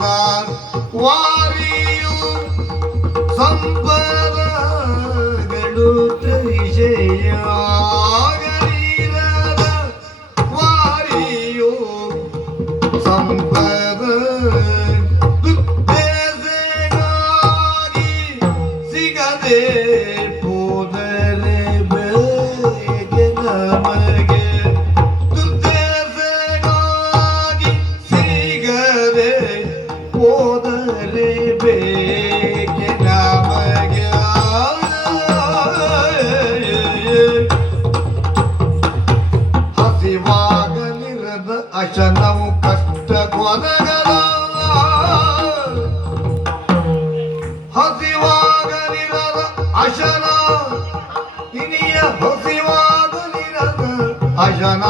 Bar ವಾರಿಯು ಸಂಪರಗಳು ವಿಜಯ ವಾರಿಯು ಸಂಪರ ಸಿಗದೆ ಹೋದರೆ ಬೇಗೆ ನಮಗೆ ಹಸಿವಾಗಲಿರದ ಅಶನವು ಕಷ್ಟ ಕೊನಗದ ಹಸಿವಾಗಲಿರದ ಅಶನ ಇನಿಯ ಹಸಿವಾಗಲಿರದ ಅಶನ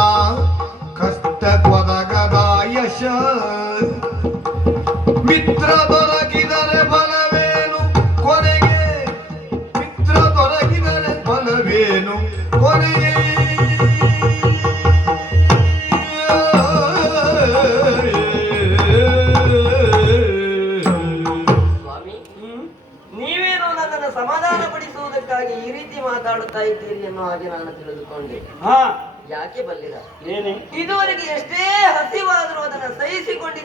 ದೊರಕಿದರೆ ಬಲವೇನು? ಕೊನೆಗೆ ಮಿತ್ರ ದೊರಕಿದರೆ ಬಲವೇನು? ಕೊನೆಗೆ ಸ್ವಾಮಿ ನೀವೇನೋ ನನ್ನನ್ನು ಸಮಾಧಾನ ಪಡಿಸುವುದಕ್ಕಾಗಿ ಈ ರೀತಿ ಮಾತಾಡುತ್ತಾ ಇದ್ದೀರಿ ಅನ್ನೋ ಹಾಗೆ ನಾನು ತಿಳಿದುಕೊಂಡೆ. ಹಾ. ಯಾಕೆ ಬಲ್ಲಿರ? ಏನೇ? ಇದುವರೆಗೆ ಎಷ್ಟೇ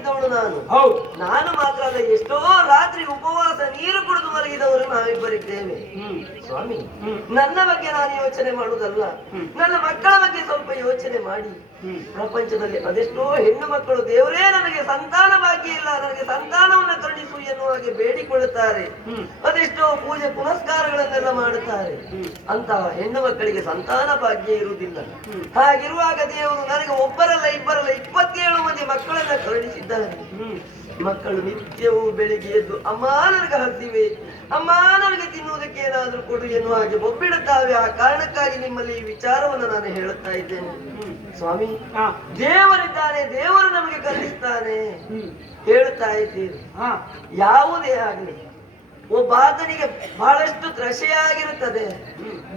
ಸಹಿಸಿಕೊಂಡಿದ್ದವಳು ನಾನು. ಹೌದು. ನಾನು ಮಾತ್ರ ಅಲ್ಲ ಎಷ್ಟೋ ರಾತ್ರಿ ಉಪವಾಸ ನೀರು ಕುಡಿದು ಮಲಗಿದವರು ನಾವಿಬ್ಬರಿದ್ದೇವೆ. ಸ್ವಾಮಿ ನನ್ನ ಬಗ್ಗೆ ನಾನು ಯೋಚನೆ ಮಾಡುವುದಲ್ಲ. ನನ್ನ ಮಕ್ಕಳ ಬಗ್ಗೆ ಸ್ವಲ್ಪ ಯೋಚನೆ ಮಾಡಿ. ಪ್ರಪಂಚದಲ್ಲಿ ಅದೆಷ್ಟೋ ಹೆಣ್ಣು ಮಕ್ಕಳು ದೇವರೇ ನನಗೆ ಸಂತಾನ ಭಾಗ್ಯ ಇಲ್ಲ ನನಗೆ ಸಂತಾನವನ್ನು ಕರುಣಿಸು ಎನ್ನುವ ಹಾಗೆ ಬೇಡಿಕೊಳ್ಳುತ್ತಾರೆ. ಅದೆಷ್ಟೋ ಪೂಜೆ ಪುನಸ್ಕಾರಗಳನ್ನೆಲ್ಲ ಮಾಡುತ್ತಾರೆ. ಅಂತಹ ಹೆಣ್ಣು ಮಕ್ಕಳಿಗೆ ಸಂತಾನ ಭಾಗ್ಯ ಇರುವುದಿಲ್ಲ. ಹಾಗಿರುವಾಗ ದೇವರು ನನಗೆ ಒಬ್ಬರಲ್ಲ ಇಬ್ಬರಲ್ಲ ಇಪ್ಪತ್ತೇಳು ಮಂದಿ ಮಕ್ಕಳನ್ನ ಮಕ್ಕಳು ನಿತ್ಯವೂ ಬೆಳಿಗ್ಗೆ ಎದ್ದು ಅಮ್ಮ ನನಗೆ ಹಸಿವೆ. ಅಮ್ಮ ನನಗೆ ತಿನ್ನುವುದಕ್ಕೆ ಏನಾದರೂ ಕೊಡು ಎನ್ನುವ ಹಾಗೆ ಒಬ್ಬಿಡುತ್ತಾವೆ ಆ ಕಾರಣಕ್ಕಾಗಿ ನಿಮ್ಮಲ್ಲಿ ಈ ವಿಚಾರವನ್ನು ನಾನು ಹೇಳುತ್ತಾ ಇದ್ದೇನೆ. ಸ್ವಾಮಿ ದೇವರಿದ್ದಾನೆ ದೇವರು ನಮಗೆ ಕಲಿಸ್ತಾನೆ. ಹೇಳ್ತಾ ಹೇಳುತ್ತಾ ಇದ್ದೀರಿ. ಹಾ. ಯಾವುದೇ ಆಗಲಿ ಒಬ್ಬ ಆತನಿಗೆ ಬಹಳಷ್ಟು ತ್ರಶೆಯಾಗಿರುತ್ತದೆ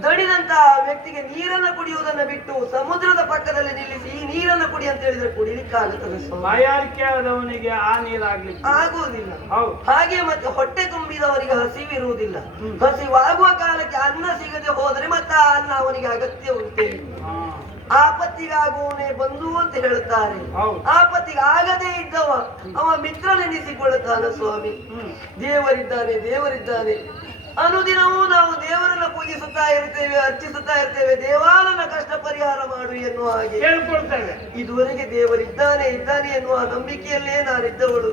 ದಣಿದಂತಹ ವ್ಯಕ್ತಿಗೆ ನೀರನ್ನು ಕುಡಿಯುವುದನ್ನು ಬಿಟ್ಟು ಸಮುದ್ರದ ಪಕ್ಕದಲ್ಲಿ ನಿಲ್ಲಿಸಿ ಈ ನೀರನ್ನು ಕುಡಿ ಅಂತ ಹೇಳಿದ್ರೆ ಕುಡಿಲಿಕ್ಕಾಗುತ್ತದೆ ಬಾಯಾರಿಕೆ ಆದವನಿಗೆ ಆ ನೀರಾಗ್ಲಿಕ್ಕೆ ಆಗುವುದಿಲ್ಲ. ಹಾಗೆ ಮತ್ತೆ ಹೊಟ್ಟೆ ತುಂಬಿದವರಿಗೆ ಹಸಿವಿರುವುದಿಲ್ಲ. ಹಸಿವಾಗುವ ಕಾಲಕ್ಕೆ ಅನ್ನ ಸಿಗದೆ ಹೋದರೆ ಮತ್ತೆ ಆ ಅನ್ನ ಅವನಿಗೆ ಅಗತ್ಯ ಉಂಟೆ. ಹಾ ಆಪತ್ತಿಗಾಗುವವನೇ ಬಂದು ಅಂತ ಹೇಳ್ತಾರೆ. ಆಪತ್ತಿಗಾಗದೇ ಆಪತ್ತಿಗೆ ಆಗದೇ ಇದ್ದವ ಅವ ಮಿತ್ರನೆನಿಸಿಕೊಳ್ಳುತ್ತಾನ ಸ್ವಾಮಿ. ದೇವರಿದ್ದಾನೆ ದೇವರಿದ್ದಾನೆ. ಅನುದಿನವೂ ನಾವು ದೇವರನ್ನ ಪೂಜಿಸುತ್ತಾ ಇರ್ತೇವೆ ಅರ್ಚಿಸುತ್ತಾ ಇರ್ತೇವೆ. ದೇವಾಲನ ಕಷ್ಟ ಪರಿಹಾರ ಮಾಡು ಎನ್ನುವ ಹಾಗೆ. ಹೇಳ್ಕೊಳ್ತೇವೆ ಇದುವರೆಗೆ ದೇವರಿದ್ದಾನೆ ಇದ್ದಾನೆ ಎನ್ನುವ ನಂಬಿಕೆಯಲ್ಲೇ ನಾನಿದ್ದವಳು.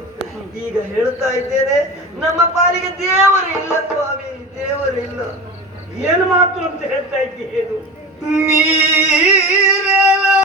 ಈಗ ಹೇಳ್ತಾ ಇದ್ದೇನೆ ನಮ್ಮ ಪಾಲಿಗೆ ದೇವರು ಇಲ್ಲ ಸ್ವಾಮಿ ದೇವರು ಇಲ್ಲ ಏನು ಮಾತು ಅಂತ ಹೇಳ್ತಾ ಇದ್ದಿ ಹೇಳು ನೀರೆಲ್ಲ